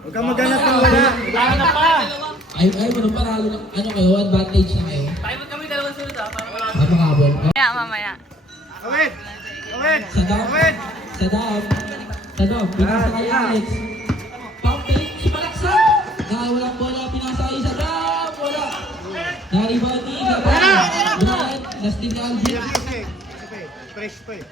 Huwag kang maghanap ng wala. Wala na pa. Ay, ano panalo na, ano kayo, advantage na kayo. Tayo kami dalawang sunod ha. Makahabol. Mamaya. Awit! Awit! Sadam. Awit! Sadam. Pinasa kay Alex. Pumping, sumalaksak. Walang bola, pinasa kay Sadam. Wala. Nariband ni Brian. Last din ni Alvin. Fresh pa eh.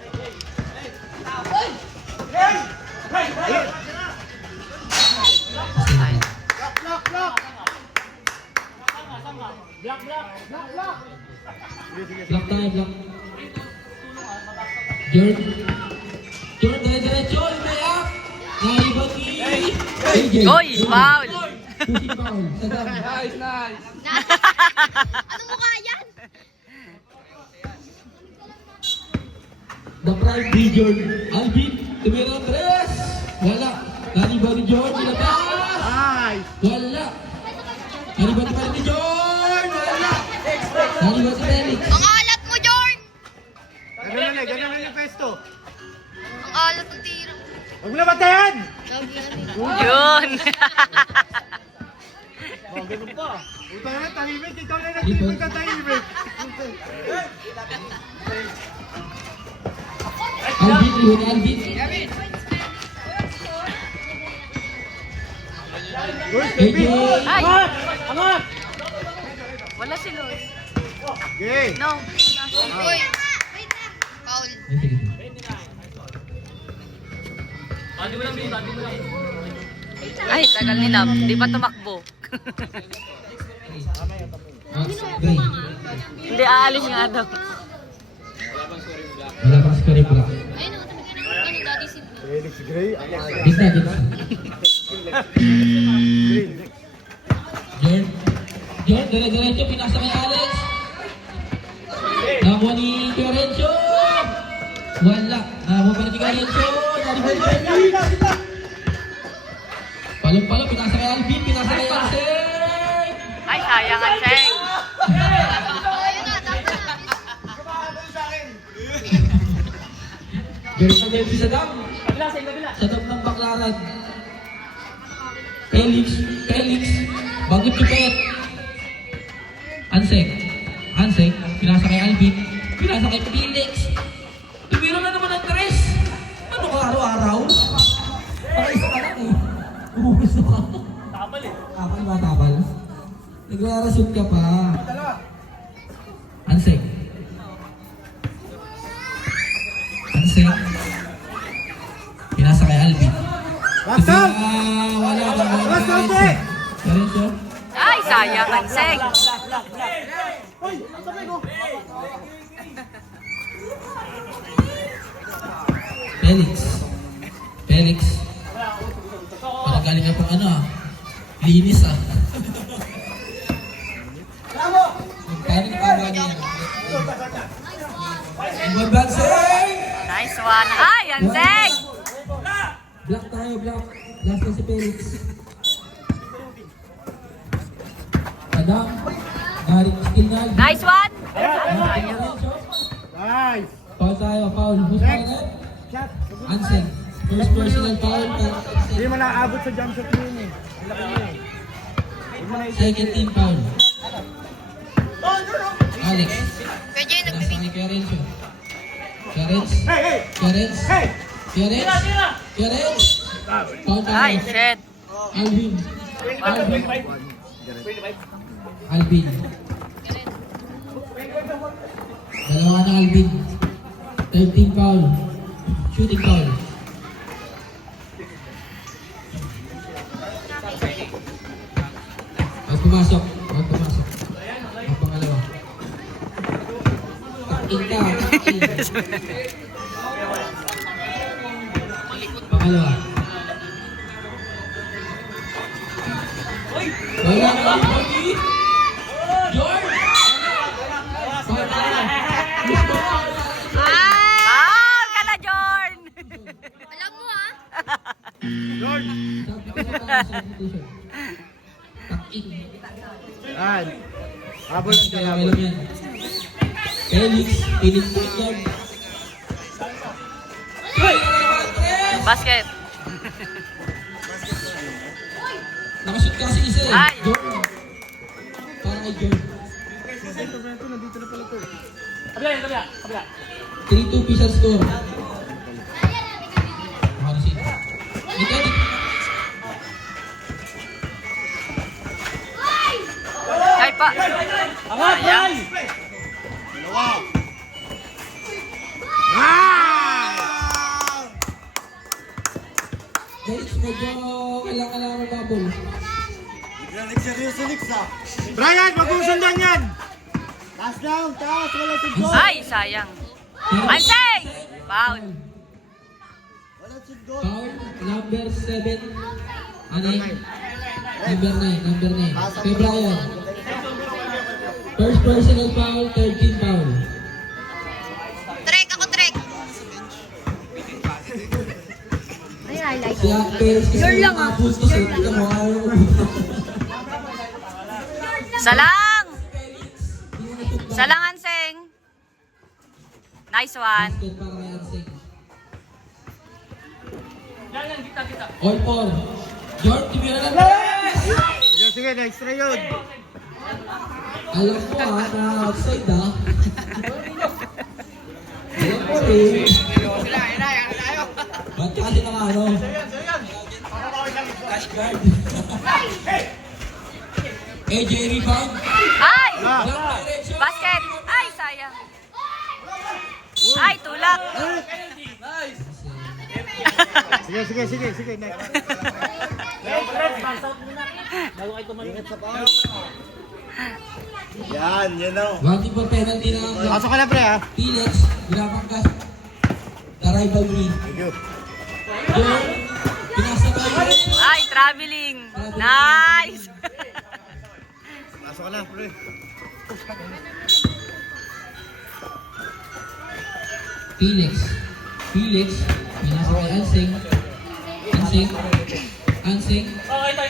Block tayo, block. Jordan, dire-diretso, may up. Nariband ni AJ. Goy! Foul! Pushing foul. Sadam. Ano mukha yan? The prime ni Jordan. Alvin, tumira ng tres. Wala. Nariband ni Jordan, pinataas. Ay! Wala. Nariband pa rin ni Jordan. Wala. Nariband si Felix. Ang alat mo, Jorn! Ganun na yung pesto. Ang alat ng tiro. Huwag mo na batayan! Yun! Oh, ganun pa. Utang na, tahimik. Ikaw na nag-tibig ka tahimik. Alvin, yun, Alvin. Good, AJ. baby! Ay! Angat! Wala si Luz. Okay. No. Uy! Foul. Bati mo lang, Bin. Bati mo lang. Ay, tagal nila. Di pa tumakbo. Max Gray. Hindi, aalis nga daw. Wala pa score yung block. Ayun, ano, Daddy Sid. Felix Gray. Gitna. Jordan, dire-diretso, pinasa kay Alex. Nakuha ni Fiorenzo. Wala. Nakuha pa rin ni Fiorenzo. Nariband ni Felix. Palong-palong, pinasa kay Alvin, pinasa kay Anseng. Ay, sayang ang Seng. Ayun na, tama na. Pero sa si Sadam. Kabila, sa kabila. Sadam ng Baklaran. Felix. Bagot chupet. Anseng, pinasa kay Alvin, pinasa kay Felix. Tumira na naman ang tres. Ano ka araw-araw? Pakaisa ka lang eh. Umugas na ka. Tapal eh. Tapal ba, tapal? Nagrarasot ka pa. Anseng. Pinasa kay Alvin. Basta! Wala ka. Basta, ate! Lorenzo. Ay, sayang ang Seng. Felix. Parang galing ka pang ano ah. Linis ah. Magkano na kawa niya? Ibang Banseng! Nice one. Ay, ang Seng. Block tayo, block. Last na si Felix. Adam. Garik skill na. Nice one. Nice! Foul tayo, foul. Who's foul na? Shot! Anseng. First personal foul. Hindi mo nakaabot sa jump shot mo yun eh. Ang laki mo eh. Second team foul. Alex. Pwede yun, Nasa kay Fiorenzo. Fiorenz. Foul Ay, tayo. shit. Alvin. Dalawa na Alvin. Third team foul. Shooting foul. Huwag pumasok. Ang pangalawa. Takin ka. Pangalawa. Wala na. George! Foul ka na, Jorn. Alam mo ah. Yan. Habol lang dyan, habol. Felix, pinipit yan. Basket. Nakashoot kasi isa eh. Ay. Jordan. Para kay Jordan. Ito, nandito na pala to. Kabila yan, kabila. Kabila. 3-2 official score. Makalisin. Ikaw, Ay pa. Angat, Bray! Felix, medyo kailangan mag-bubble. Brian, mag-usundan yan! Taas down, taas, wala sigod! Ay, sayang. Anseng! Foul. Foul, number 7. Ano yun? Number 9. Kay Brian. First personal foul, 13 foul. Trek, ako trek. Ay, highlight. Siya, Felix kasi nakapus to set. Ika mo, ayaw ko. Salang! Salang, Anseng. Nice one. Basket para kay Anseng. Yan, kita. All four. George, tumira na. Sige, next try yun. Alam ko na outside Alam ko eh. Ba't ka kasi naka ano? Cash guard. AJ rebound. Ay! Ah. Basket! Ay, sayang. Ay, tulak. Sige, next. Yan o. Wanting for penalty na Pasok ka na, pre, ha? Felix. Binabangkas. The rivalry. Thank you. George, pinasa tayo. Ay, traveling. Nice. Pasok ka na, pre. Felix. Pinasa kay Anseng. Oh, ito.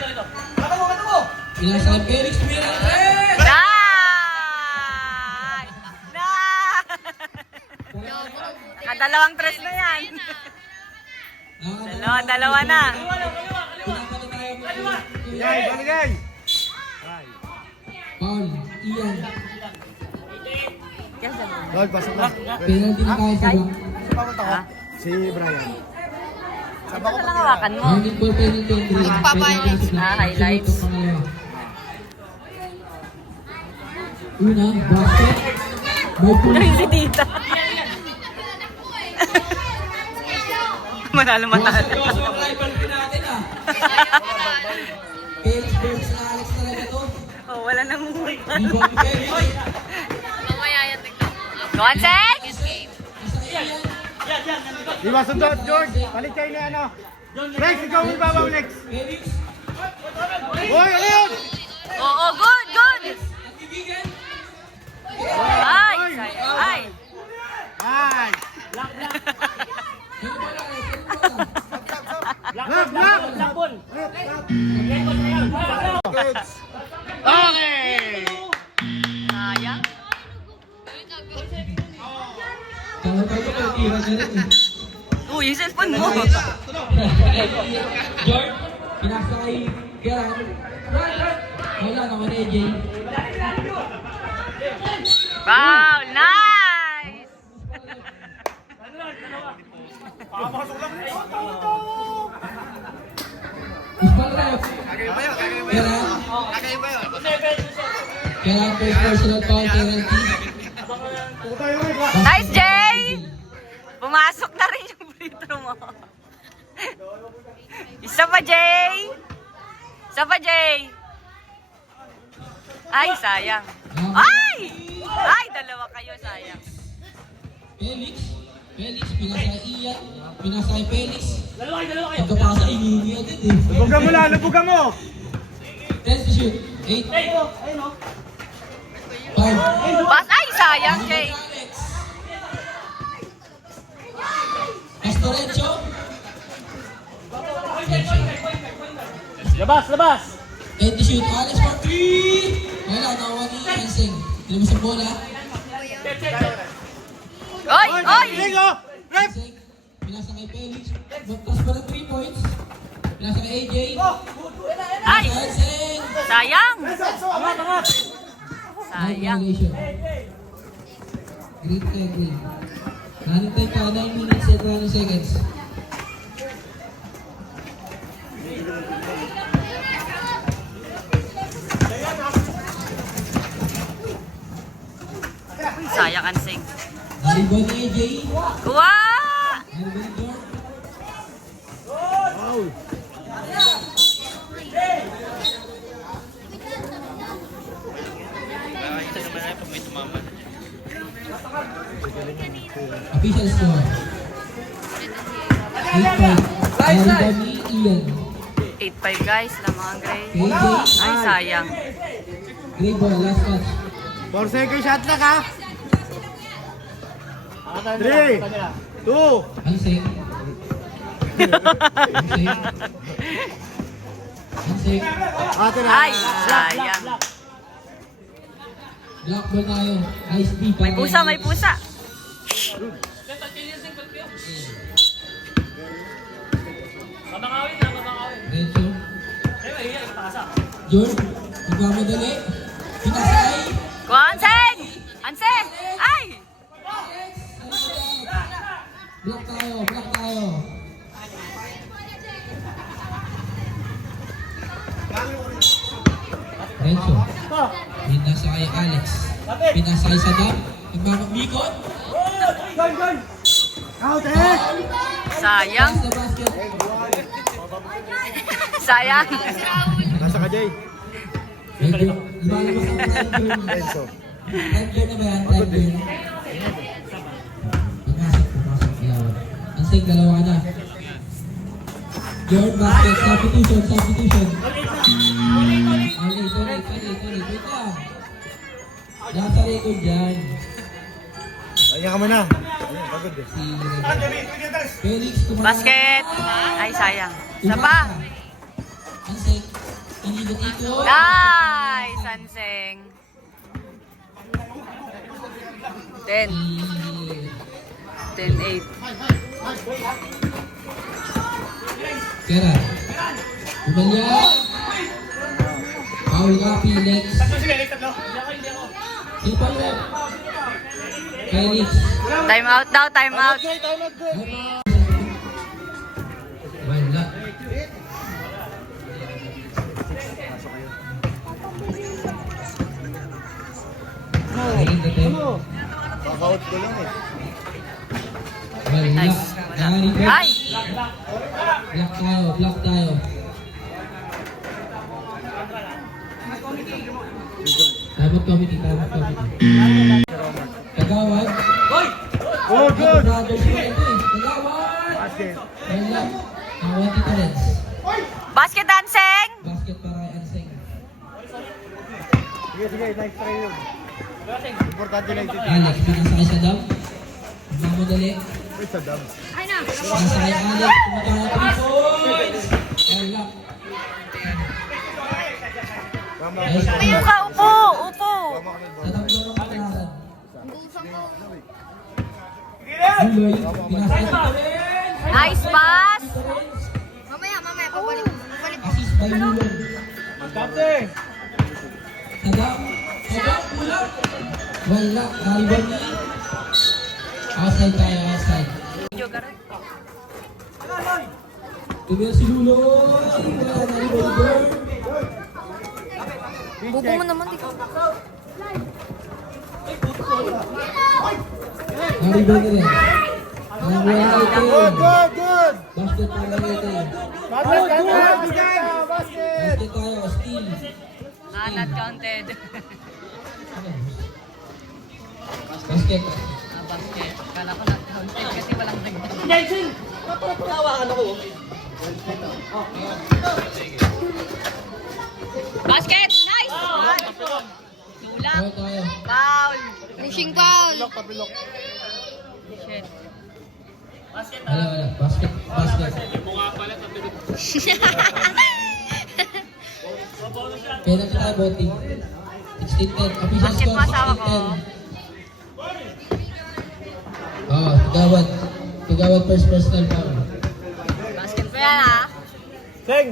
Pinasa kay Felix. Tumira na. Nice! Nice! Kadalawang tres na yan. Dalawa na. Pinapalo tayo. Yay, baligay! Paul, Ian. Lord, pasok na. Penalty na tayo sa block. Ha? Si Brian. Ito lang hawakan mo. Warning for penalty on three. Penalty sa block. Highlights. Sunod ang pangalawa. Una, basket. May pull. Ay, si tita. Manalo. Rivalry natin ah. Felix versus Alex talaga to. Oh, wala nang Rebound ni Felix. Mamaya yan, tignan. Go, Anseng! Isa kay Ian. Di ba sundot, George? Palit kayo ni ano? Rex, ikaw ang ibabaw next. Felix. Hoy, ano yun? Oo, good! Nagbibigan. Ay, sayang. Ay! Ay! Ano ba na? Lock, lock! Lakbol. Okay! Sayang. Tama tayo ko, tira na rin eh. Uy, yung cellphone mo. George, pinasa kay Gerard. Wala naman AJ. Foul! Nice! Ispan ref. Gerard. Gerard first personal foul, penalty. Nice, Jay! Pumasok na rin yung free throw mo. Isa pa, Jay! Ay, sayang. Ay! Ay, dalawa kayo, sayang. Felix, pinasa kay Ian. Pinasa kay Felix. Dalawa kayo. Pagkapasa, inini agad eh. Lubugan mo lang, lubugan mo! 10 to shoot. 8. 5. Ay, sayang, Jay. Castorecho. Labas. 8 to shoot. Alex for 3. Wala, nakuha ni Anseng. Tinabas ang bola. Oy! Ligo! Rep! Anseng. Pinasa kay Felix. Magtas pa ng 3 points. Pinasa kay AJ. Ay! Sing! Sayang. Angat, angat. Sayang. Violation. Green tag, green. Running time pa, 9 minutes and 20 seconds. Uy, sayang ang sing. Nalibon ni AJ. Kuha! Nalibon ni George. Foul. Official score. 8-5. Nalibon ni Ian. 8-5 guys, lamang ang gray. AJ. Ay, sayang. Gray ball, last touch. 4 second shot na ka. Angatan 3, 2, Unsing. Unsing. Unsing. ate na. Ay, sayang. Black ball tayo. Ice D. May pusa, may pusa. Babangawin na, babangawin. Renzo. Eh, mahiya, patasa. George. Nagmamadali. Pinasay. Kuha, Anseng! Anseng! Ay! Block tayo, block tayo. Renzo. Pinasay Alex. Pinasay sa dam. Nagmamamikot. Out eh. Sayang. Pass the basket. Sayang. Nasa ka, Jay. Medyo, lumalabas ang time game. Enzo. Time game na ba yan? Time game. Pumasok. Ilawan. Ansing, dalawa na. George, basket. Substitution, substitution. Ulit. Wait lang. Diyan sa record dyan. Kanya ka muna. Ayun, pagod eh. Si Felix, tumakas. Basket. Ay, sayang. Isa pa. Ansing, inigot-ikot. Nice, Anseng. 10. 10-8. Kera. Umalyan. Foul copy, next. Sige, next tatlo. Hindi ako. Sino pa yun? Felix. Time out daw, time out. Wala. Ayun na tayo. Kaka-out ko lang eh. Wala. Nice. Nari ko. Ay! Block tayo. Timeout committee. Kagawad. Oh, good. Brothers ko ito eh. Kagawad. Basket. Wala. Awat ito rin. Basket, Anseng! Basket para kay Anseng. Sige, nice try yun. Importante lang ito. Alex, pinasakay sa dam. Nagmamadali. Uy, sa dam. Pinasakay Alex. Tumatawag 3 points. Wala. Tama. Nice Upo play. ka, upo! Upo! Sa tatlo ng kapalaran. Buloy. Pinasakay ito rin. Nice pass! Mamaya, pabalik. Assist by Buloy. Captain. Sa dam. Kulang. Wala. Nalibon ni. Outside tayo, outside. Tumira si Luloy. Wala, nalibon ni Bird. Bubo mo naman, di ka. Nalibon ni rin. Ang wala ito. Good. Basket para ito. Basket. Basket tayo, steal. Not counted. Basket. Basket. Kala ko not counted kasi walang dagdag. Jensen! Tawakan ako. Basket! Nice! Tulak. Tayo tayo. Foul. Finishing foul. Shit. Wala. Basket. Penalty tayo, voting. 16-10. Official Basket score, pa asawa ko. 16-10. Tugawad first personal foul. Basket pa yan, ha? Sing.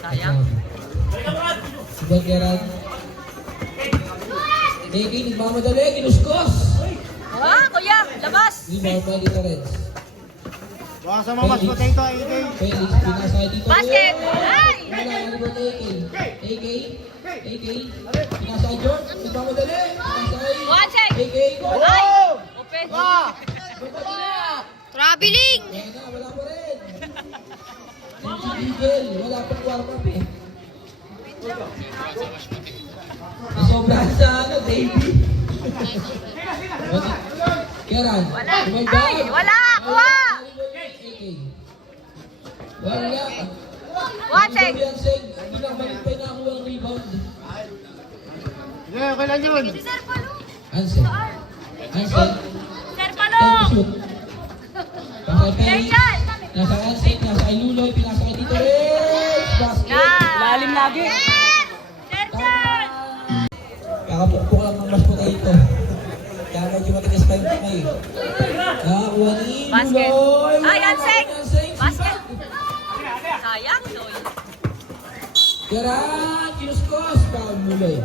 Sayang. Ibang Gerard. AK, nagmamadali, kinuskos. Ah, kuya, labas. Rebound by Dito Reds. Baka sa mga mas potato, Ike. Felix, pinasa dito. Basket! Ay! Wala, rebound AK. AK, AK, pinasa George, nagmamadali. Pinasa One sec. AK, Ay! Open. Traveling! Wala na, wala pa rin. Si Eagle, wala pang warm-up eh. Nasobrahan sa ano, Davey. Keran, Wala. tumagdag. Ay, wala. Kuha. Wala. One sec. Ilang balik pa yung nakakuha ng rebound. Sige, okay lang yun. Ansel. Ansel. Sir Time Palong. shoot. Pasay Felix. Ganyan. Nasa Ansel, nasa kay Luloy, pinasa kay Tito Reds. Basket. Lalim lagi. Sir John. Kakapukpok lang ng mas potato. Kaya medyo matigas pa yung kamay. Nakakuha ni Basket. Luloy. Ay, Ansel. Ansel. Basket. Sayang, Loy. Gerard, kinuskos. Foul, Luloy.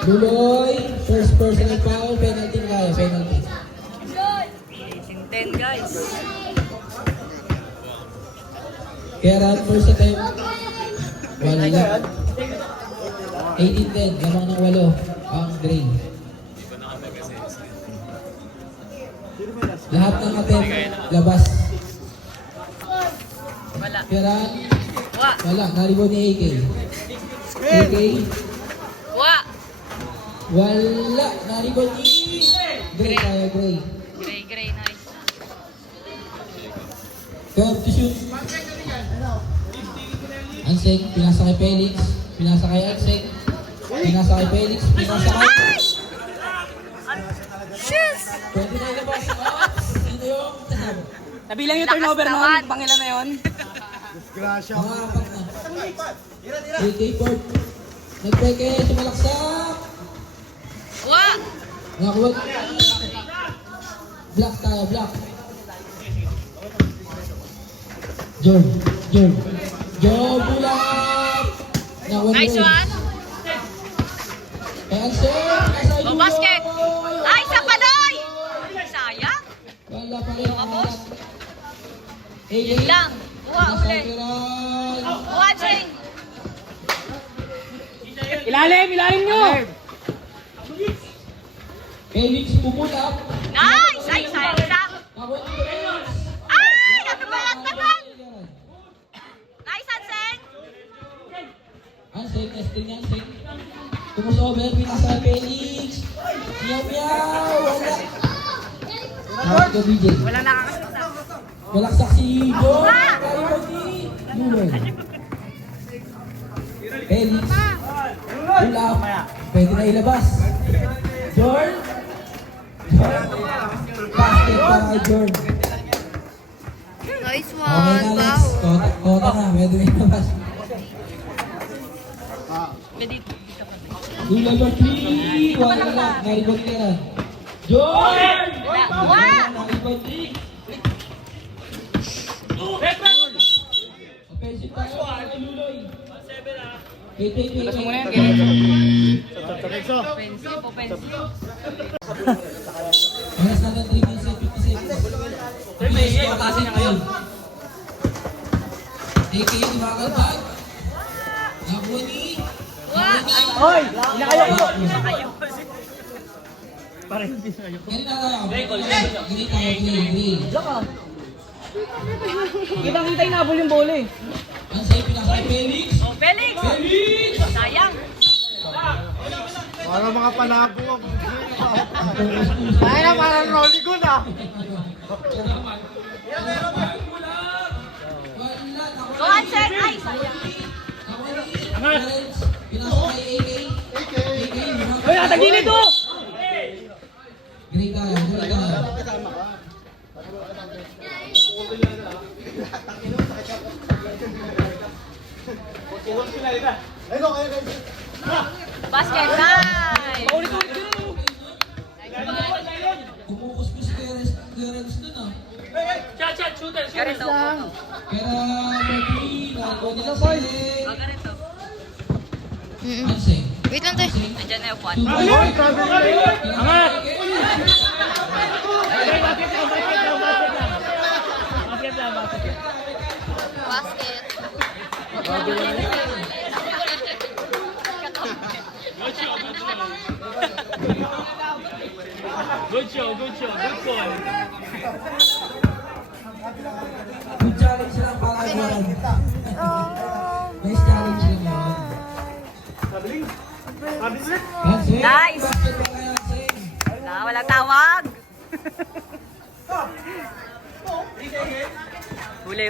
Luloy, first personal foul, penalty na kaya, penalty. 10 guys. Gerard, first attempt. Wala. 18-10, lamang ng 8, ang Gray. Lahat ng attempt, labas. Wala. Gerard, Wa. wala, naribon ni AK. AK, Wa. wala, naribon ni Gray, kaya Gray. Gray, nice. Curve to shoot. Ansek, pinasa kay Felix. Pinasa kay Ansek. Pinasa kay Felix. Pinasa kay... Ay! Shoes! Pwede na ilabas. Sino yung kasama? Nabilang yung Lakas turnover naman. noon, pangilan na yun. Disgrasya. Mga apat na. AK Port. Nagpeke, sumalaksak. Wa. Nakuha. Block tayo, block. John, John. John, bulak. Nakuha. Nice one. Kay Ansek. Oh, basket. Ay, sa Panoy! Sayang. Wala pa rin. Tapos? AK. Yun lang. Kuha ulit. Nasakiran. Watching. Ilalim nyo! Felix pumulap. Nice! Ay, sayang lang. Nakuha ni Felix. Ay! Ano ba yan naman? Nice, Anseng. Ansek, testing niya, Ansek. Tumusover, pinasa kay Felix. Miyaw, miyaw. Wala. Nakot ka, BJ. Wala nakakasita. Walaksak si John. Kaya mo ni Luloy. Felix. Pulap. Pwede na ilabas. John. Basket para kay John. Nice Okay one. na, Alex. Wow. Kota na. Pwede na ilabas. Luloy for 3. Wala na. Naribon ka na. John! Wa. Naribon 3. Offensive tayo para kay Luloy. Wait. Labas mo muna yan, Offensive, offensive. Malas natin 3 minutes and 50 seconds. May iya, patasin niya kayo. AK, tumakagdag. Nakuha ni... Wa. Hoy! Inakayo ko! Ganun na tayo. Green tayo, green. Kitang-kita yung nabol yung bola eh. Ang sa'yo, pinasa kay Felix. Oh, Felix. Sayang. Para mga palabog. Kaya parang rolling ko na. Go, Anseng. Ay, sayang. Pinasa kay AK. Hoy, natagilid to! Green tayo, green tayo. Basket. Nice. Paulit-ulit yun oh. Kumukuskus kay Renz dun ah. Chat. Ganito. Pero, Bertie, nakakunin ang silent. Ganito. Anseng. Wait lang, te. Nandiyan na yung one. Angat! Basket. Good show, good show, good call. Good challenge lang para dyan. Nice challenge lang yun. Anseng. Nice. Basket pa kaya, Anseng. Walang tawag. Huli.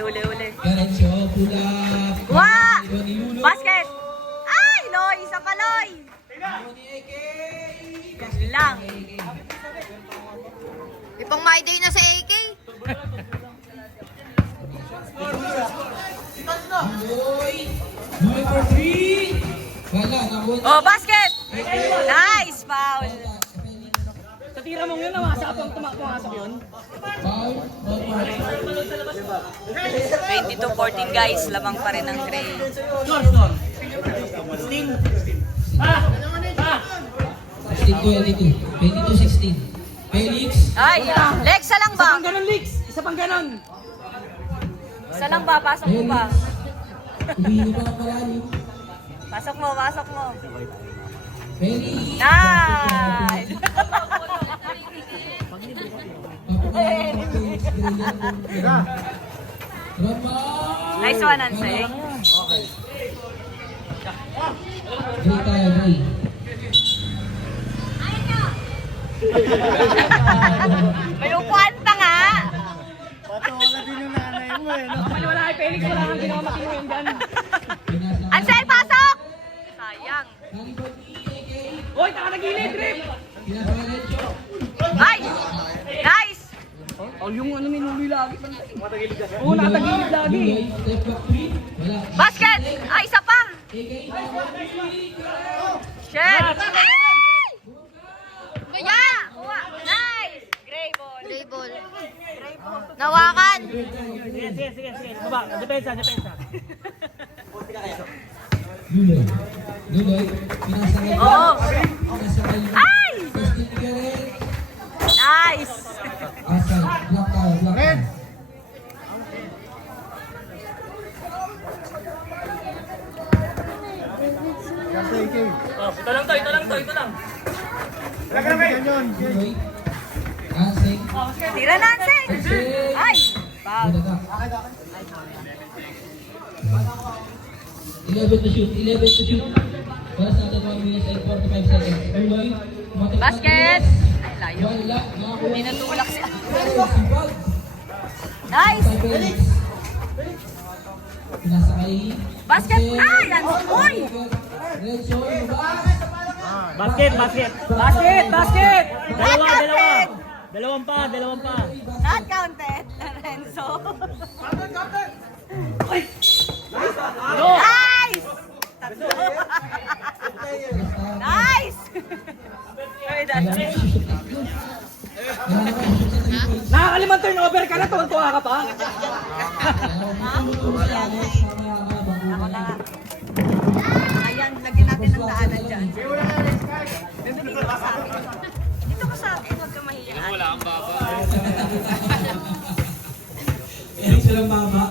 Diretso, pull up. Wa! Ronnie Lulo. Basket! Ay, Loy! Isa pa, Loy! Ronnie Eke. Yun lang. Ipang my day na sa AK. Boy for free. Wala, nakuha. Oh, basket! Nice! Foul! Sa tira mong yun, namasapang pumasok yun. Foul. Foul. 22-14 guys, lamang pa rin ang Gray. Stick 22. 22-16. Felix. Ay, Lexa lang Isa ba? pang ganon, Leaks. Isa pang ganon. Isa lang ba? Pasok mo ba? Umiinom pa ng malalim. Pasok mo. Felix. Nice! Nice one, Anseng. Great tayo, Gray. May upuan pa nga! Patawalan din yung nanay mo eh, no? Wala kay Felix, wala kang ginawa matino yan dyan. Ansel, pasok! Sayang. Hoy, nakatagilid, Rip! Ay! Nice! Oh, yung ano minuli lagi. Oo, nakatagilid lagi. Basket! Ay, isa pa! Shit! Ay! Kaya! Kuha! Nice! Gray ball. Play ball. Nawakan. Sige. Baba, depensa. Luloy. Pinasakay. Oo! Pinasakay. Ay! Justin Figueres. Nice! Asal. Block tayo. Block tayo. Ito lang to. Luloy. Anseng. Tira na, Ansel! Anseng. Ay! Foul. Good attack. 11 to shoot. Para sa atin 1 minutes and 45 seconds. Luloy. Basket! Ay, layo. Wala. Nakakuha. Hindi natulak si Sipag. Nice! Kay Felix. Pinasakay. Basket! Ay! Uy! Red zone. Bas. Basket! Basket! Dalawang pa. Not counted, Lorenzo. Nice! Tatlo. Nice! Ay, that's Nakakalimang turnover ka na, tuwan-tuwa ka pa. Ako na. Ayan, lagyan natin ng daanan dyan. Bebe, dito ka sa akin. Dito ka sa akin, huwag ka mahiya. Wala kang baba. Yan silang mama.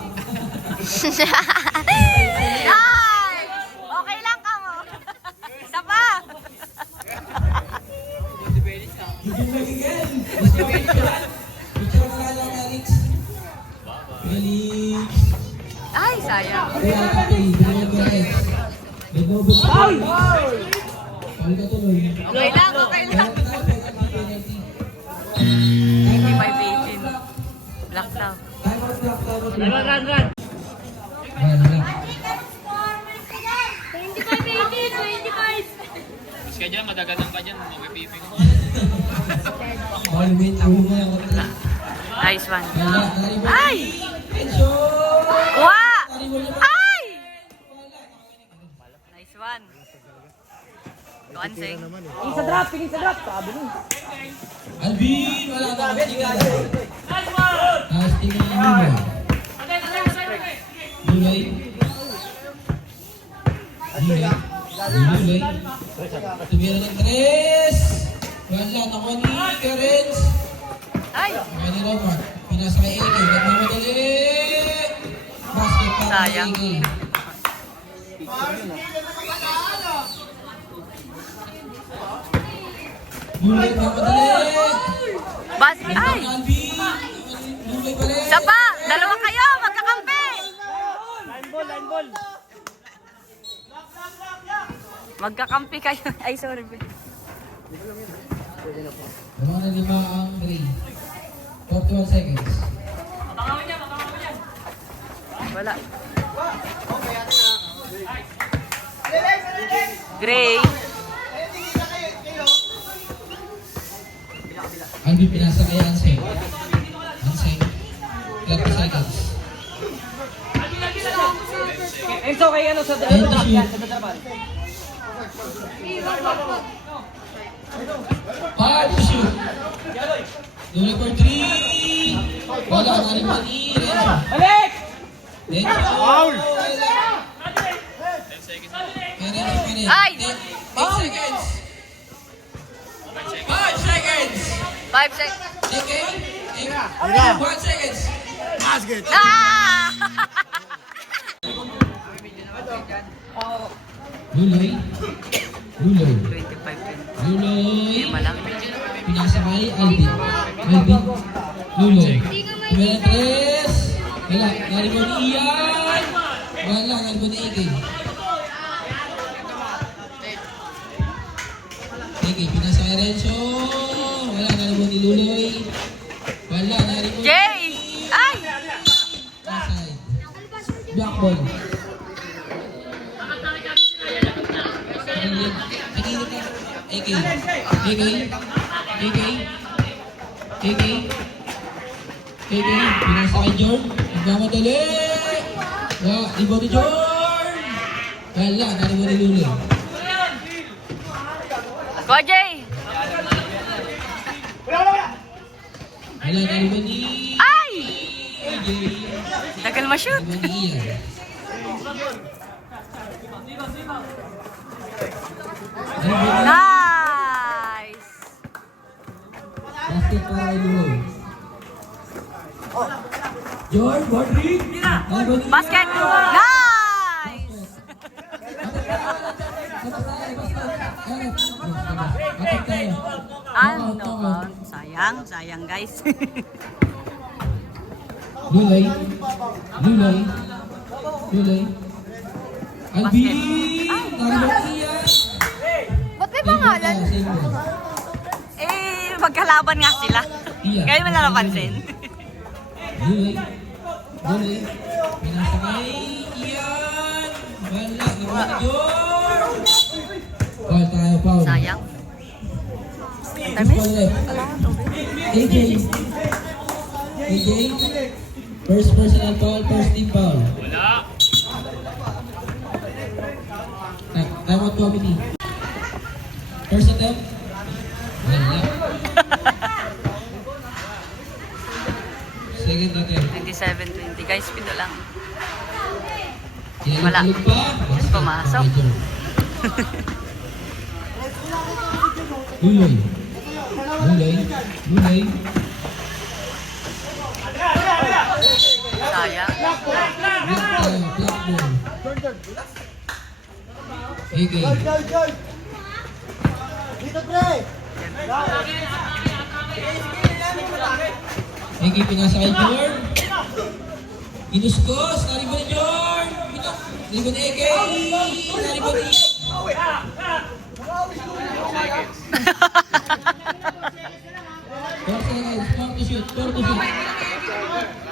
Ay! Okay lang ka mo. Isa pa. Picture mo nga lang, Alex. Felix. Ay, sayang. Kaya kay Bilal Perez. Nag-over. Ay! Paul ka tuloy. Okay lang. Hindi may bitin. Black daw. Time out block, time out block. Run. Ayan, ayan. 25. Kaya dyan, madaganan ka dyan. Mapipiping mo. All win, ako mo yung kontra. Nice one. Wala, naribol. Ay! Enzo! Kuha! Naribol niya. Ay! Nice one. Anseng. Tingin sa drop. Sabi mo. Alvin! Wala ka. Nice team ni Luloy. Luloy. Luloy. Tumira ng 3. Wala, nakuha ni Karens. Ay! Kaya ni Romar. Pinasa kay AK. Nagmamadali. Basket pa kay Sayang. AK. Luloy, nagmamadali. Bas... Ay! Alvin. Luloy pa rin. Isa pa! Dalawa kayo! Magkakampi! Line ball. Magkakampi kayo. Ay, sorry. Wala na 5 ang 3. 41 seconds. Wala. Gray. Alvin pinasa kay Anseng. Anseng. 30 seconds. Enzo, kay ano sa And to shoot. Five to shoot. Luloy for 3. Wala, narinig ni Renzo. Alex! Renzo. Foul! Kay Renzo pa rin. Ay! 8 seconds. 5 seconds. 5 seconds. Okay. 1 seconds. Basket! Ah! Luloy. Luloy. 25-20. Luloy. Lima lang. Pinasa kay Alvin. Alvin. Luloy. Tumira 3. Wala. Narinig ni Ian. Wala. Narinig ni AK. AK. Pinasa kay Renzo. Wala. Narinig ni Luloy. Wala. Narinig ni Jay! Ay! Aside. Black ball. AK. AK. AK. AK. AK. Pinasa kay Jorn. Nagmamadali. Ibo ni Jorn. Wala. Narinig ni Luloy. Go, Jay! Wala. Narinig ni Ay! AJ. Tagal ma-shoot. Narinig ni Ian. Nice! Basket para kay Luloy. Jorn, Rodrick. Narinig ni Basket! Nice! Atak tayo. Ano ba? Sayang, sayang guys. Luloy. Luloy. Luloy. Alvin! Narinig ni Ian. Ba't may pangalan? Eh, magkalaban nga sila. Kaya mo na napansin. Luloy. Luloy. Pinasa kay Ian. Wala. Narinig ni Jorn. Foul tayo, foul. Sayang. Foul left. AJ. AJ. First personal foul, first team foul. Wala. Time out 2 minutes. First attempt. Wala. Second attempt. 27-20 guys, pito lang. Wala. Wala. Pumasok. Luloy. Luloy. Luloy. Sayang. Black ball. AK. AK pinasa kay Jorn. Inuskos. Naribo ni Jorn. Naribo ni AK. Naribo ni... 4 seconds. 4 to shoot. 4 to shoot.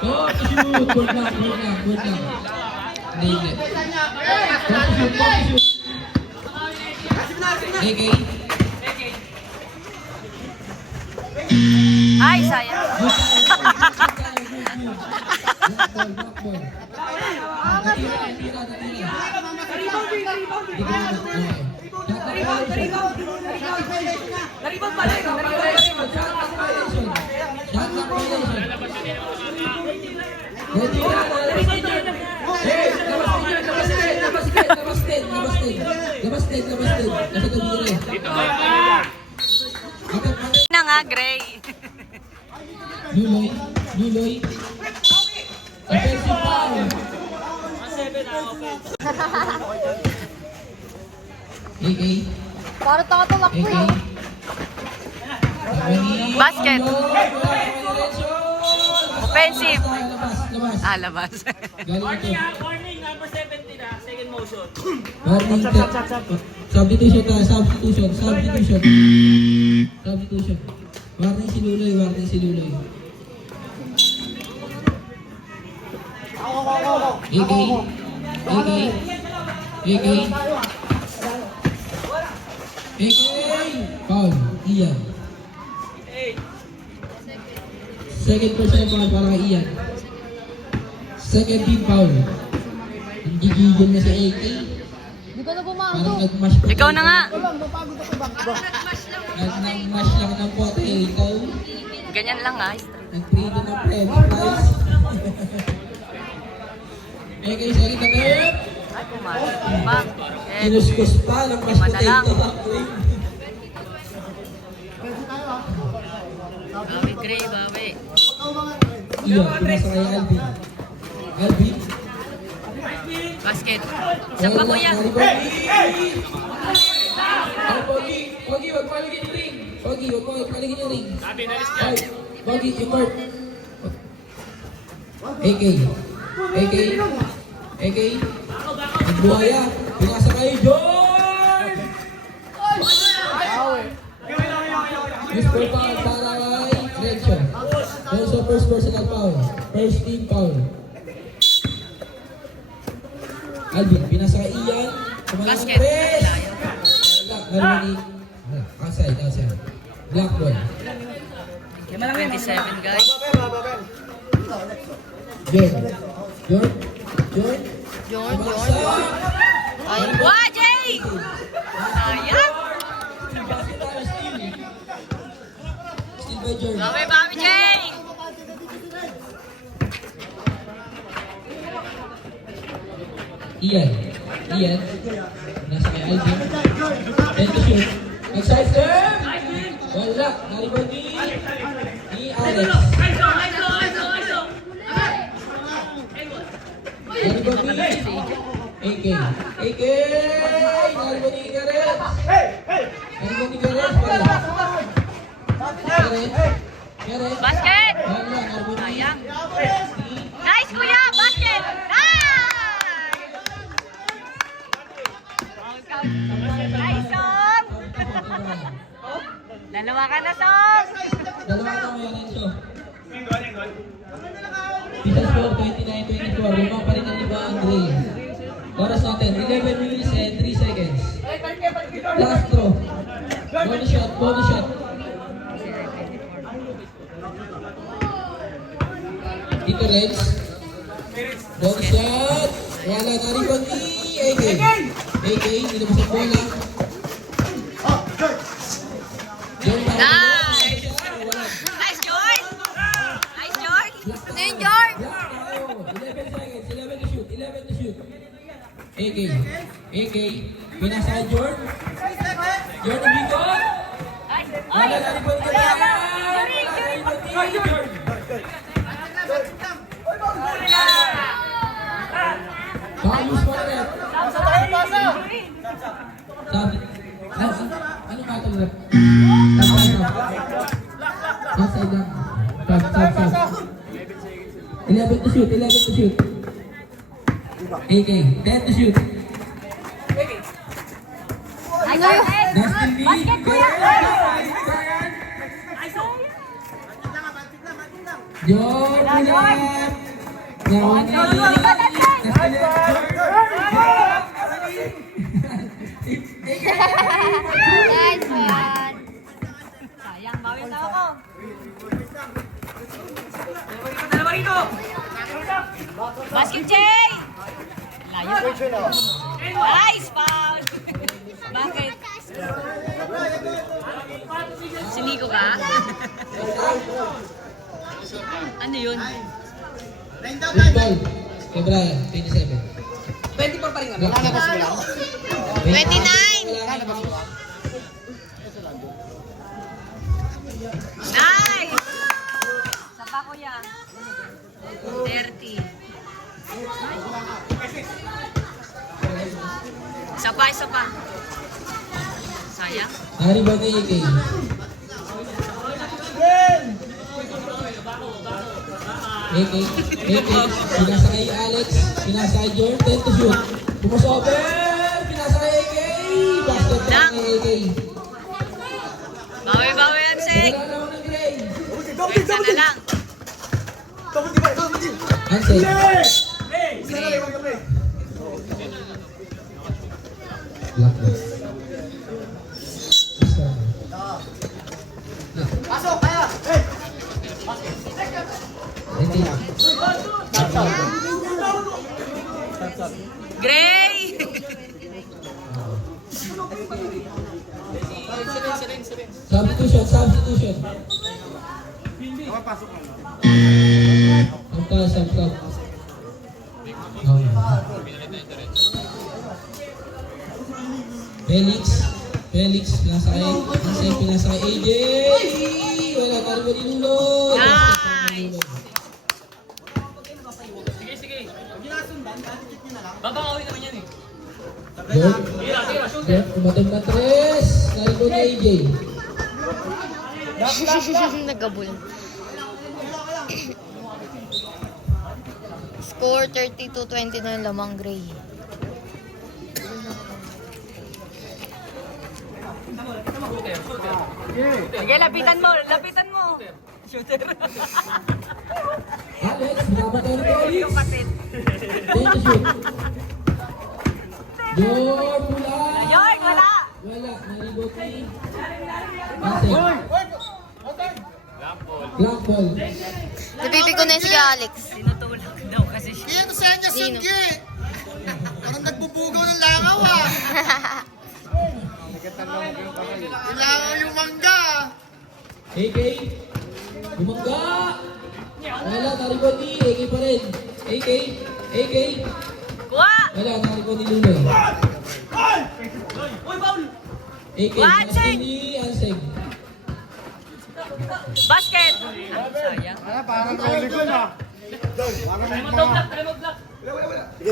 4 to shoot. Good luck. Good luck. Good luck. Hindi. 4 to shoot. 4 to shoot. AK. Ay, sayang. Shot block violation. Ready na, labas din yun. Hey, labas din. Nasa tabiri. Na nga, Gray. Nuloy. Offensive foul. AK. Para tatalak ko yun. Basket. Offensive. Labas. Ah, labas. Galing ito. Warning, number 17 na, second motion. Warning ka. Substitution. Warning si Luloy. AK. Foul. Ian. Second personal foul para kay Ian. Second team foul. Ang gigigil na sa AK. Di ko na Parang pumasok. nag-mash pa. Ikaw na nga. Nag-mash lang ng pote. Ikaw. Ganyan lang ha. Nag-trade ng French fries. AK, second attempt. Ay, pumasok pa. Kinuskus pa ng mashed Madalang. potato. Bawi, Gray, bawi. Iyan, pinasa kay Alvin. Alvin. Basket. Isang pa, kuya. Pogi, wag paligid yung ring. Pogi, wag paligid yung ring. Pogi, yung court. AK. Nagbuhaya. Pinasa kay John! Mr. Foul para kay Renzo. Also first personal foul. First team foul. Alvin, pinasa kay Ian. Basket. Narinig. Outside. Black ball. 27, guys. John. Wah, Jay! Sayang. Still by John. Bawi, Jay! Ian. Nasa kay Alvin. And to shoot. Nag-side step. Wala. Naribag ni Alex. Naribag ni AK. Naribag ni Gareth. Gareth. Basket! Wala. Naribag ni Sayang. Nice, kuya! Basket! Nice, Song! Dalawa ka na, Song! Dalawa ka mo yan, Enzo. Pisa score 29-24. Lima pa rin ang liba ang Gray. Oras natin, 11 minutes and 3 seconds. Last throw. Bonus shot. Dito, Reds. Bonus shot. Wala, naribag ni AK. Nilabas ang bola. Nice! Nice, George! Nice, George! Ano yun, George? 11 seconds. 11 to shoot. AK. Pinasa kay Jordan. Jordan Bigot. Wala na rin po ito. Bagus pa rin. Sabi. Ano ba ito? Outside lang. Stop. 11 to shoot. AK, 10 to shoot. Ano yun? Dustin Lee. Basket, kuya! John Ulan. Nice one. Sayang, bawi ang tao ko. Basket, Jay! Layo. Nice, foul! Bakit? Sinigo ka? Ano yun? Loose ball. Kay Brian, 27. 24 pa rin kami. Lalabas mo lang. 29. Lalabas mo. Nice! Sapa ko yan. 30. Isa pa. Sayang. Nariban ni AK. AK, pinasa kay Alex, pinasa kay Jordan, 10 to shoot. Pumasover, pinasa kay AK, basket lang kay AK. Bawi yan, Sek. Wala naman ng Gray. Pwesa na lang. Ansel. Lockdown. Pasok, kaya! Hey! Gray! Substitution. Samtal. Felix, pinasa kay Ansel, pinasa kay AJ. Wala ka rin maninulog. Nice! Sige. Babangawi naman yan eh. Kumatim na 3. Naribo ni AJ. Nagabul. Score 32-20 na yung lamang Gray. Sige, lapitan mo. Shooter. Alex, binabatay ni Felix. Kapatid. 10 to shoot. York, wala. York, wala. Wala, naribot ni Ansel. Blank ball. Napipigo na yun si Alex. Tinutulak daw kasi siya. Yan, saan niya Sino? sunggi? Parang nagbubugaw ng langaw Langaw yung mangga. AK, bumangga. Wala, naribot ni AK pa rin. AK. Kuha! Wala, naribot ni Luloy. AK, One, pinasa ni Ansel. Basket! Sayang. Parang ko na.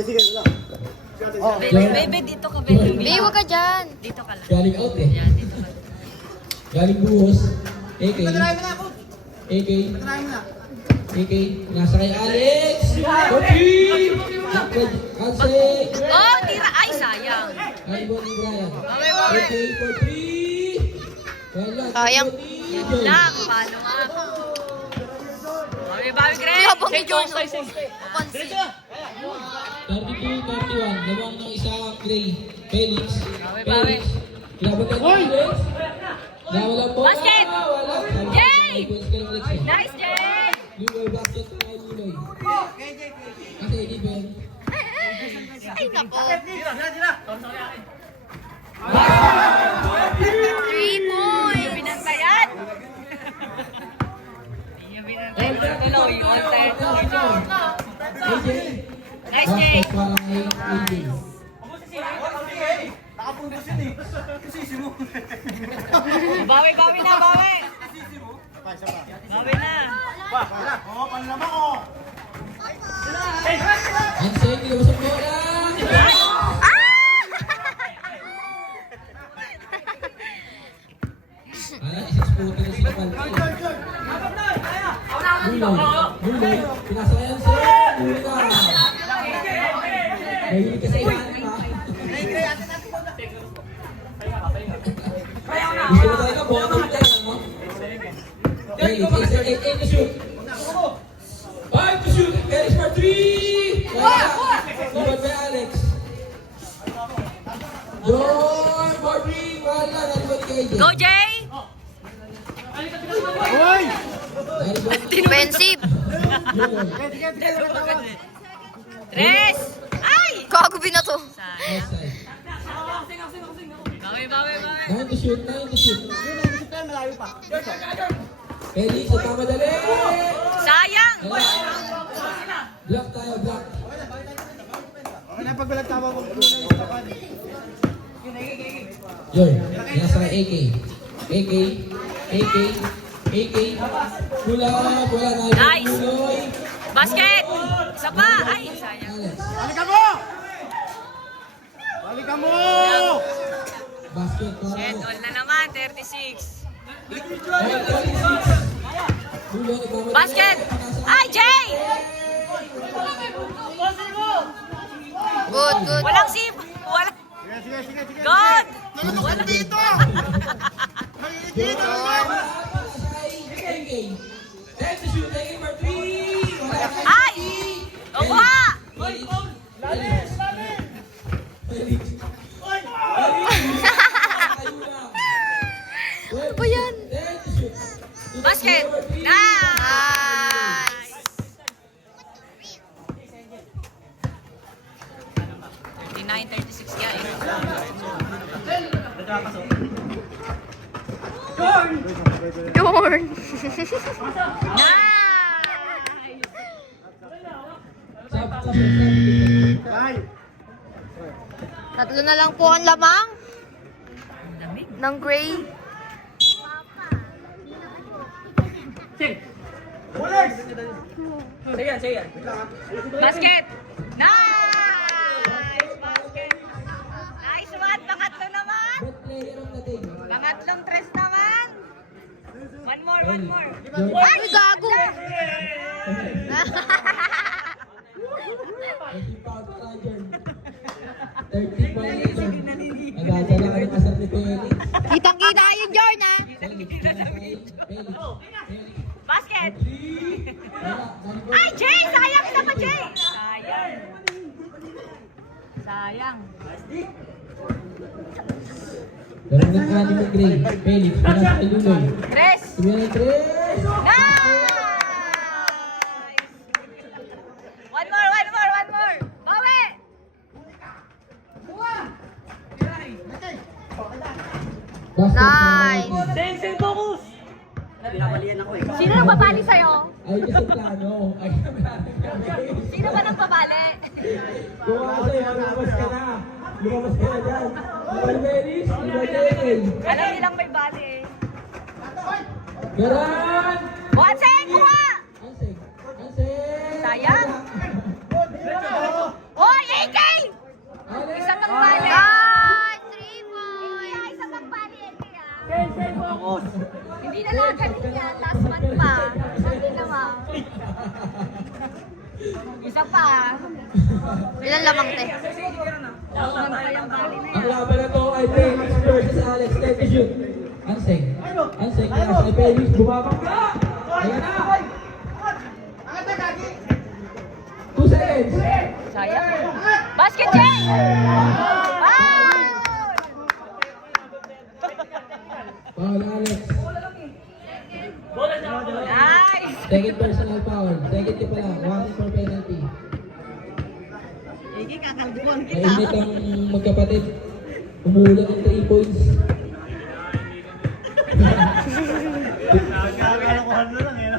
Sige, wala. Bebe, dito ka, Bebe. Bay, huwag ka dyan. Dito ka lang. Galing out eh. Yan, dito ka. Galing buhos. AK. Patry mo na ako. AK. Patry mo na. AK. Nasa kay Alex. Kopi. Ansel. Oh, tira. Ay, sayang. Naribot ni Brian. Bawi. AK for 3. Wala. Sayang. naribot ni Yun John. lang. Paano nga? Bawi, Greg. Labang ni John. Pansin. 32-31. Lamang ng isang Gray. Felix. Bawi. Kinabat ka ni Alex. Nawala po. Basket! Wala. Yay! May points ka ng Alex eh. Nice, Jay! Luloy basket kay Luloy. Kasi defense. Ay, nako. Tira. 3 points. Pinantayan! Yung pinantayan. Tuloy, on time. AJ. Nice, Jay! Basket para kay AJ. Nakapungkos yun eh. Sisi mo. Bawi na, bawi! Bawi na! Oo, panlamang ko. Ansel, nilabas ang bola. Isang sport na sila Palpil. Luloy, pinasa kay Ansel. Huli ka. May huli ka sa ilalim ha. Gusto mo talaga, bottom dyan, ano? Felix, 8 to shoot. 5 to shoot. Felix for 3. Wala. Iwan by Alex. John for 3. Wala. Nariban ni KJ. Go, Jay! Nariban ni Defensive. Tres! Ay! Kago na to. Sayang. outside. Bawi. 9 to shoot. 9 to shoot. Felix, sa tama dali. pag walang tama, huwag muna yung stakan. Joy, nasa AK. AK. AK. AK. Bola. Bola. Nice. Tuloy. Basket! Isa pa! Ay, sayang. Alex. Balikan mo! Balikan mo! Basket para. Shit, all na naman. 36. Basket! Ay, Jay! Good, good. Walang sip! Walang... Sige, sige, sige. God! Nalulukot dito! Dito! Ay! Opa! Ano ba yan? Basket! Nice! 39-36 guys. Yorn! Ay! Tatlo na lang po ang lamang ng gray. Basket! Nice! Basket! Nice one! Pangatlo naman! Pangatlong tres naman! One more, one more! Ay, gago! Kitang-kita yung Jorn, ha? Basket! Ay, Jay! Sayang! Isa pa, Jay! Sayang! Sayang! Meron ng kanin ng Gray. Felix, pinasa kay Luloy. Tres! Tumira 3. Nice! One more, one more, one more! Bawi! Nice! Sino nang babali sa'yo? Ay, kasi plano. Ay, Sino ba nang babali? lumabas ka na. Lumabas ka na dyan. Luloy Felix, Luloy Jay. Alam nilang may bali eh. Garan! Wanseng! Kuha! Anseng! Anseng! Sayang! Hoy, AK! Isa pang bali! Nice! 3 points! Isa pang bali, AK ah! Hindi na lang kanina. Last month pa. Sabi naman. Isa pa. Ilan lamang, te? Last month pa yung bali na Ang yan. laban na to ay Felix versus Alex. Take a shoot. Anseng. Anseng. Nasa kay Felix. Bumabang ka! Ayan na! 2 seconds. Sayang. Basket, Jay! Wow! Foul, Alex. Nice! Second personal foul. Second ka pala. 1 for penalty. Iki, kakalbuan Mainit ang magkapatid. Umuulan ng 3 points. Kalokohan mo lang, eh.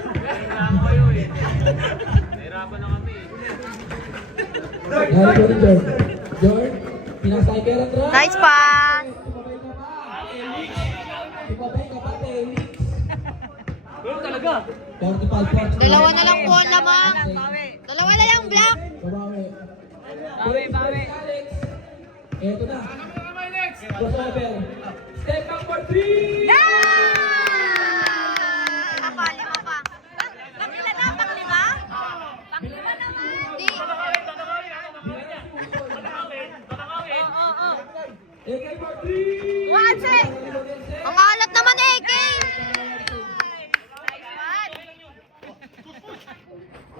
Dahil ko rin, Jordan. Jordan, pinasay ka rin, Dra. Nice pass! Ipabay ka pa, Felix. 45 Dalawa na lang po ang lamang. Bawi. Dalawa na lang, black! Babawi. Bawi, bawi. Alex. Eto na. Crossover. Step back for 3. Lima pa, lima pa. Panglima na, panglima? Panglima naman. Hindi. Oo. AK for 3. Wanseng! Ang alat naman, AK!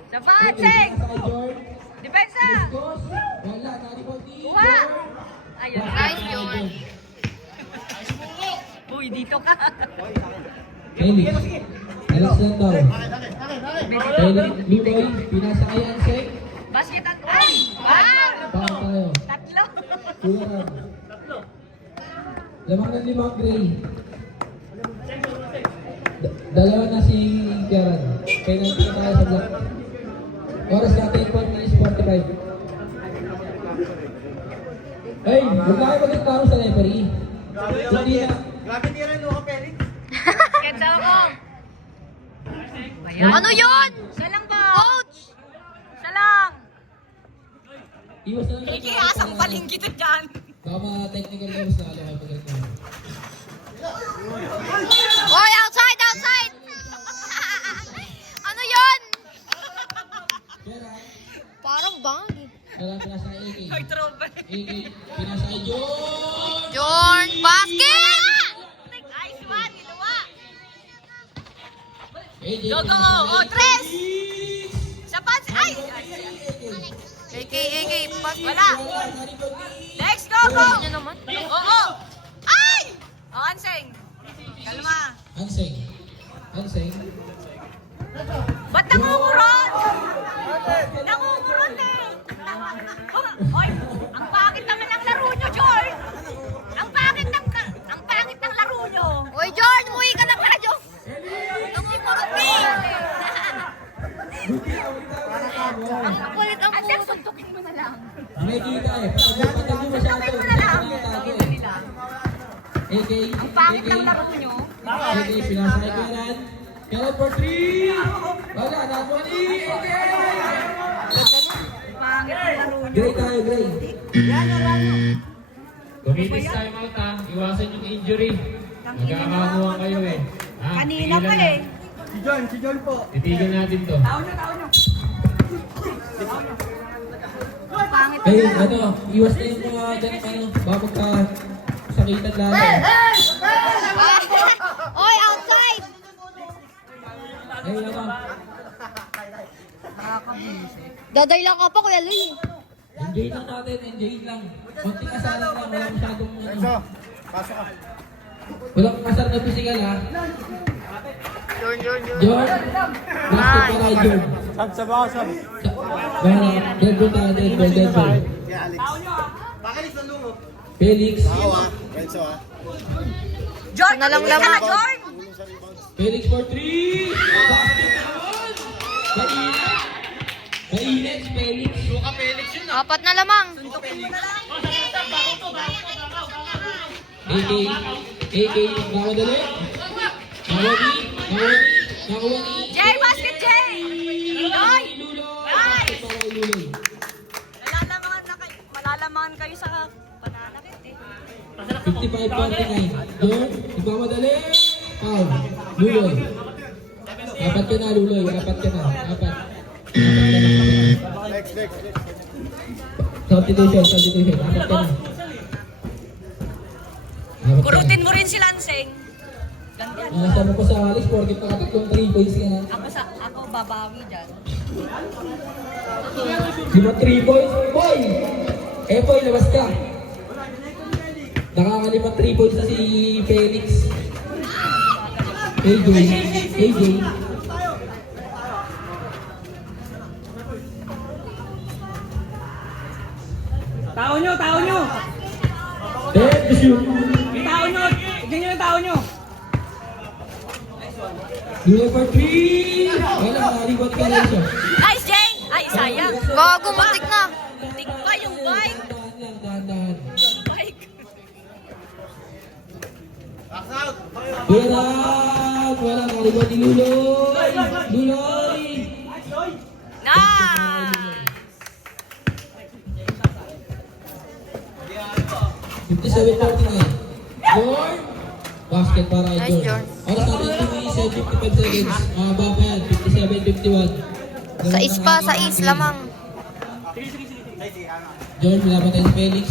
Sa Wanseng! Nasa kay Jordan. Depensa! Dos. Wala. Nari po ni Kuha! Jordan. Ayun. Nice, Jordan. Uy, dito ka. Felix. Alex lang daw. Felix. Luloy. Pinasa kay Anseng. Basket at... Ay! Wow! Foul tayo. Tatlo. Kulang. Lamang ng 5, Gray. Dalawa na si Garan. Penalty na tayo sa block. Oras natin 4 minutes 45. Hey, huwag na kayo magreklamo sa referee. Hindi na. Grabe tira yung Luka Felix. Kenzo ko. Ano yun? Isa lang ba? Coach! Isa lang. Iwas na lang. Ikihasang paling kita dyan. Baka mga technical moves na kayo kayo magreklamo. Oy, outside, outside! Ano yun? Parang bang. Wala pinasa kay AK. AK, pinasa kay John! Jorn, basket! Nice one, niluwa. AJ, Go, go, pinasa kay oh, tres. Felix! Sa pants, ay. AK, basket. Wala. Next, go, go. Ano naman? Oo. Ay! Oh, Anseng. Kalma. Anseng. Anseng. Ba't nangungurot? Nangungurot eh. Hoy, ang pangit naman ng laro nyo, George. Ang pangit ng laro nyo. Oy, Jorn, umuwi ka ng radyo. Nangungurot eh. Ang kulit ang Anseng, puso. suntukin mo na lang. Nakikita eh. Pag mo masyado. Suntukin mo na lang. nakikita Nakita nila. AK. Ang pangit ng laro nyo. AK, pinasa kay Keran. Keran for 3! Wala, namuli! AK! Pangit ng laro nyo. Gray tayo, gray. Kumitis timeout ha. Iwasan yung injury. Magkakakuha kayo eh. Ha? Kanina pa Tigilan eh. na. Si John po. Titigil natin to. Pangit Ay, ano, iwas na yung mga ganun ano, babag ka sakitan lahat. Oy, outside! Ay, ano, Daday lang ka pa, Kuya Luy. enjoy lang natin, enjoy lang. Konting kasalan lang, wala masyadong ano. Pasok ka. Walang kasal na physical ha. John, basket pa tayo, John. Sa baka sab. Bahala, dead ball tayo, dead ball, dead ball. Alex. Pakalis ng lungo. Felix, Renzo ah. George, Na lang tumigil ka na, lamang. George. Felix for 3! Basket naman! Mainit! Mainit, Felix. Apat na lamang. AK, nakawadali. Nakuha ni. Jay, basket, Jay. Joy. Basket para kay Luloy. Malalamangan kayo sa pananakit eh. 55-49. John, nagmamadali. Foul. Luloy. Apat ka na, Luloy. Apat ka na. Apat. Next. Substitution. Apat ka na. Apat ka na. Kurutin mo rin si Lanseng. Ganyan. Sabi ko sa Alex, 40 pa katatlong 3 points ka na. Ako babawi dyan. Di ba 3 points? Boy! Boy, labas ka. Nakakalima 3 points na si Felix. AJ. Tao nyo! Dead to shoot. Yung tao nyo! Tignan nyo yung tao nyo! Luloy for 3! Wala, nakaliwat ka rin siya. Nice, Jay. Ay, sayang. Gago, muntik na. Tik pa yung bike. Dahan. Bike. Berat! Wala, nakaliwat ni Luloy! Luloy! Nice. 57-49. Jorn! Basket para kay Nice, Jorn. Jorn. Oras natin 55 seconds. Mahaba pa yan. 57-51. Sa is lamang. Jorn, laban tayo si Felix.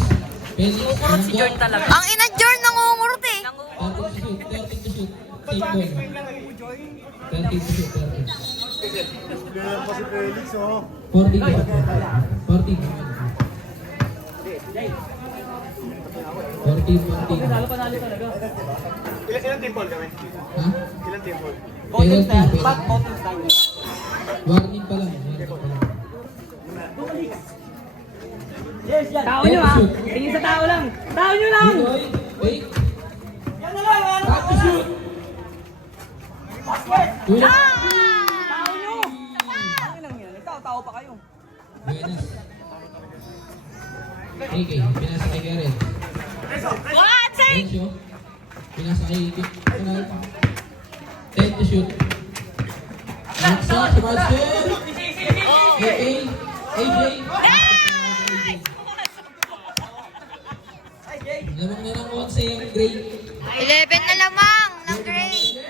Felix, Kurot si Jordan talaga. Ang ina, Jorn, nangungurot eh. 13 to shoot. Save ball. 13 to shoot. 13. Ganyan pa si Felix oh. 14. Talo panalo talaga. Ilang team ball kami? Ha? Ilang team ball? Penalty. Warning pa lang. Tao nyo ha! Tingin sa tao lang! Tao nyo lang! Luloy, wait. Back to shoot. Luloy. Tao nyo! Ano lang yan? Tao pa kayo. Buenas. AK, pinasa kay Garrett. Renzo, pinasa kay Ronald. 10 to shoot. Alexa, Sebastian. AK, AJ. Lamang na ng 11 yung grade. 11 na lamang ng grade.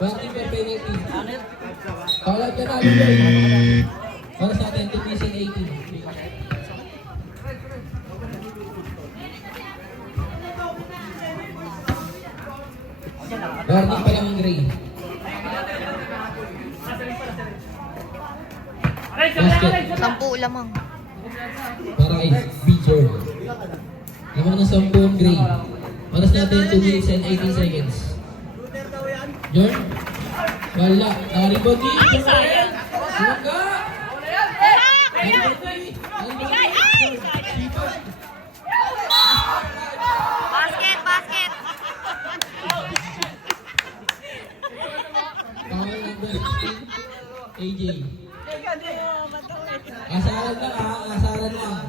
Parting per penalty. Kaulat ka na, Luloy. Para sa atin, 2018. Warning pa lang ang grade. Basket. 10 lamang. Para kay B-Jorn. Lamang ng 10 ang grade. Oras natin 2 minutes and 18 seconds. Jorn? Wala. Nakaribod ni Jorn. Suka! Basket, basket. Foul number 16. AJ. Asaran lang ha, asaran lang.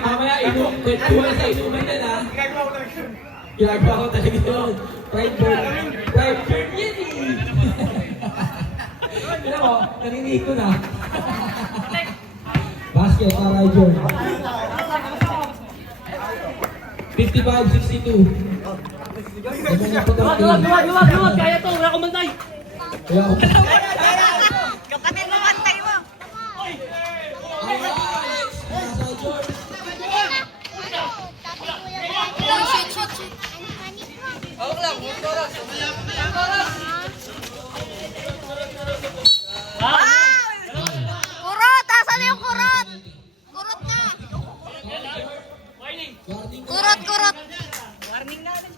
Mamaya kwentuhan sa inuman yan ha. Ginagawa ko talaga yun. Pride burn yan eh. Alam mo, narinig ko na. Basket para John. 55-62. Luwag! Kaya to! Wala akong bantay! Wala ko. Kapatid mo, bantay mo. Kurot! Asan na yung kurot? Kurot na! Kurot, kurot! Warning na ulit.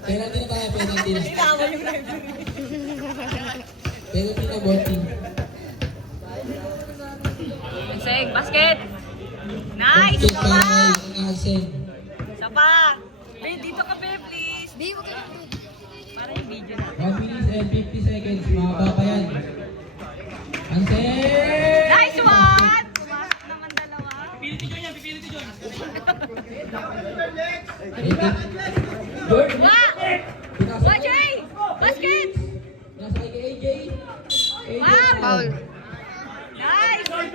Penalty na tayo, penalty na. Penalty na, boarding. Seng, basket. Nice! Basket Isa para pa! kay Arsen. Isa pa! Babe, dito ka, babe, please. Babe, wag ka na. Para yung video na. 1 minutes and 50 seconds. Mahaba pa yan. Arsen! Nice one! Pumasok naman dalawa. Pipili si John yan, pipili si John. Jordan! Wa! Pinasa Wa, kay- Jay! Basket! Pinasa kay AJ. AJ. Foul. Nice! Foul,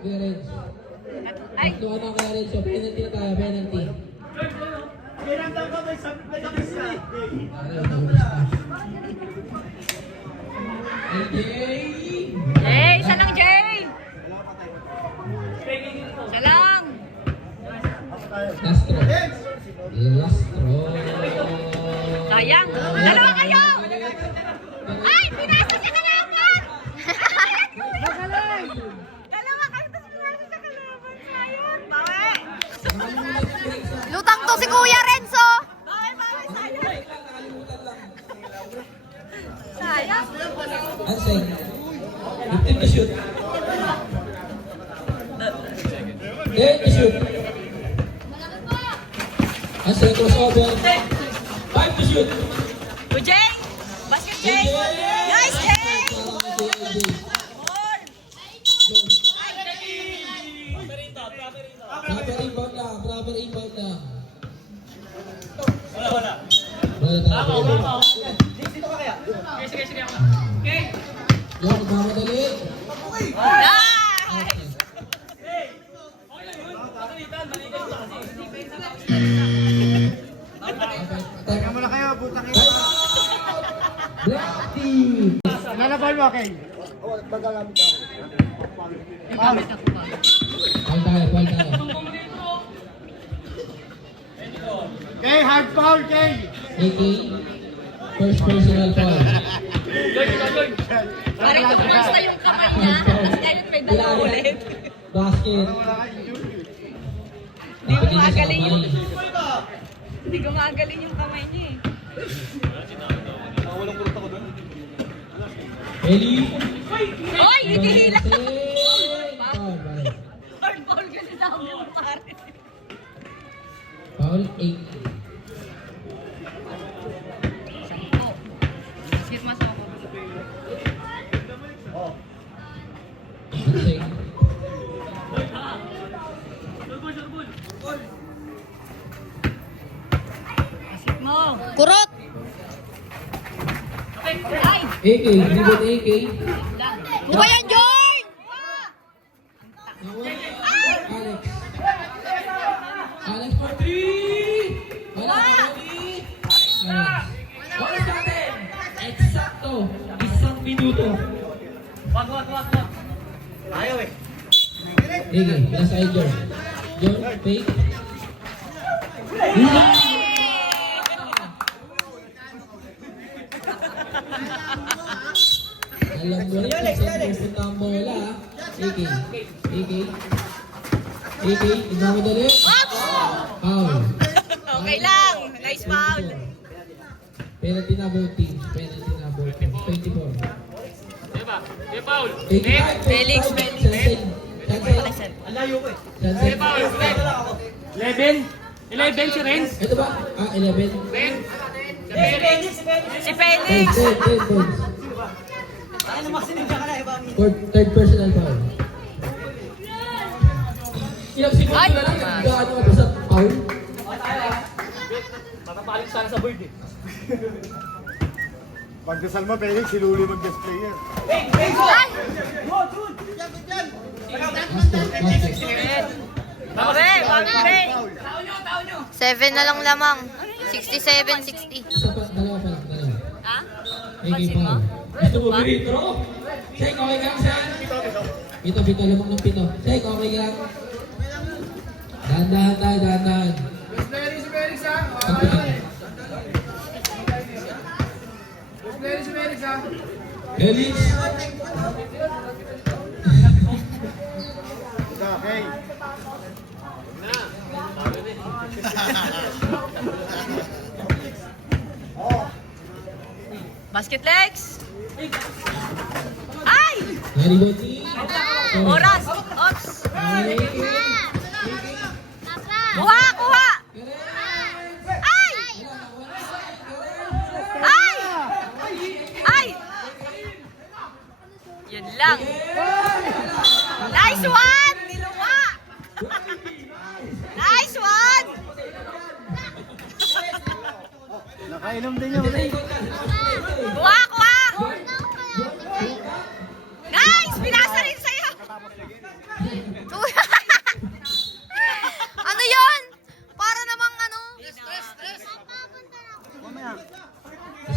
Garage. Ay! Tatlo na Garage. So, penalty na tayo, penalty. AJ! Jay! Isa lang, Jay! Isa lang! Lastro. Lastro. Sayang! Dalawa kayo! Ay! Pinasa sa kalaban! Dalawa kayo, tapos pinasa sa kalaban. Sayang! Bawi! Lutang to si Kuya Renzo. Bawi, bawi! Sayang! Sayang! Arsen. 15 to shoot. 10 to shoot. Arsen crossover. 5 to shoot. O, Jay! Basket, Jay! Nice, Jay! Proper inbound lang. Proper inbound lang. Wala. Wala tayo. Sige, sige ako. Okay. Yung magmamadali. Nice! Teka muna kayo, butang kayo. Black team. Nanabal mo, Ken. Foul tayo, foul tayo. Okay, hard foul, Ken. AK. First personal foul. Parang kumusta yung kamay niya, tapos ngayon may dalawa ulit. Basket. Hindi gumagaling yung... Hindi gumagaling yung kamay niya eh. Eli. Hoy! Hindi hila! Foul, foul. Hard ball kasi sabi mo pare. Foul 8. Basket mas ako. AK, rebound AK. Buka yan, Jorn! Nakuha. Alex. Alex for 3! Wala ka ready? Oras natin! Eksakto! 1 minuto. Wag. Ayaw eh. Sige, nasa side John. John, fake. Alam mo rin kung saan pupunta ang bola, ha? AK. Tignan mo dali. Foul. Okay lang. Nice foul. Penalty na both teams. 24. Diba? Diba, Paul? 85. Felix. Chancel. Ang layo ko eh. Chancel. Paul, 11 si Renz. Ito ba? 11. Renz. Si Felix. 10 points. Ano maksinig ka na iba? Third personal foul. Ilang segundo na lang, gaano ako sa foul? Matapalit sana sa bird eh. Pagdasal mo, Felix, si Luli mag-best player. Babe. 7 na lang lamang. 67-60. Dalawa pa lang, dalawa. Ha? AK foul. Gusto mo birito? Check, okay ka lang, Sen? Pito, lamang ng pito. Check, okay ka lang? Dahan-dahan. Felix. Okay. Basket legs. Ay! Dari Boti. Oras. Ops. Kuha. Ay! Ay! Yun lang. Nice one! Niluwa! Nice one! Nakainom din yung Kuha! Nice! Pinasa rin sa'yo! Ano yun? Para namang ano?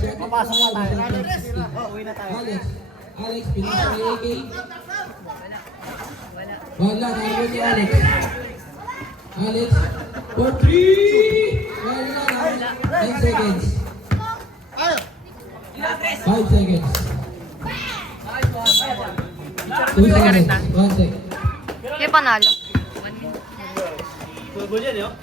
Papasok na tayo. Uwi na tayo. Alex, pinasa kay AK. Wala, nakikot ni Alex. Alex, for 3! Wala. 10 seconds. 5 seconds. 2 seconds. 1 second. Kaya panalo. Gol yan, yo.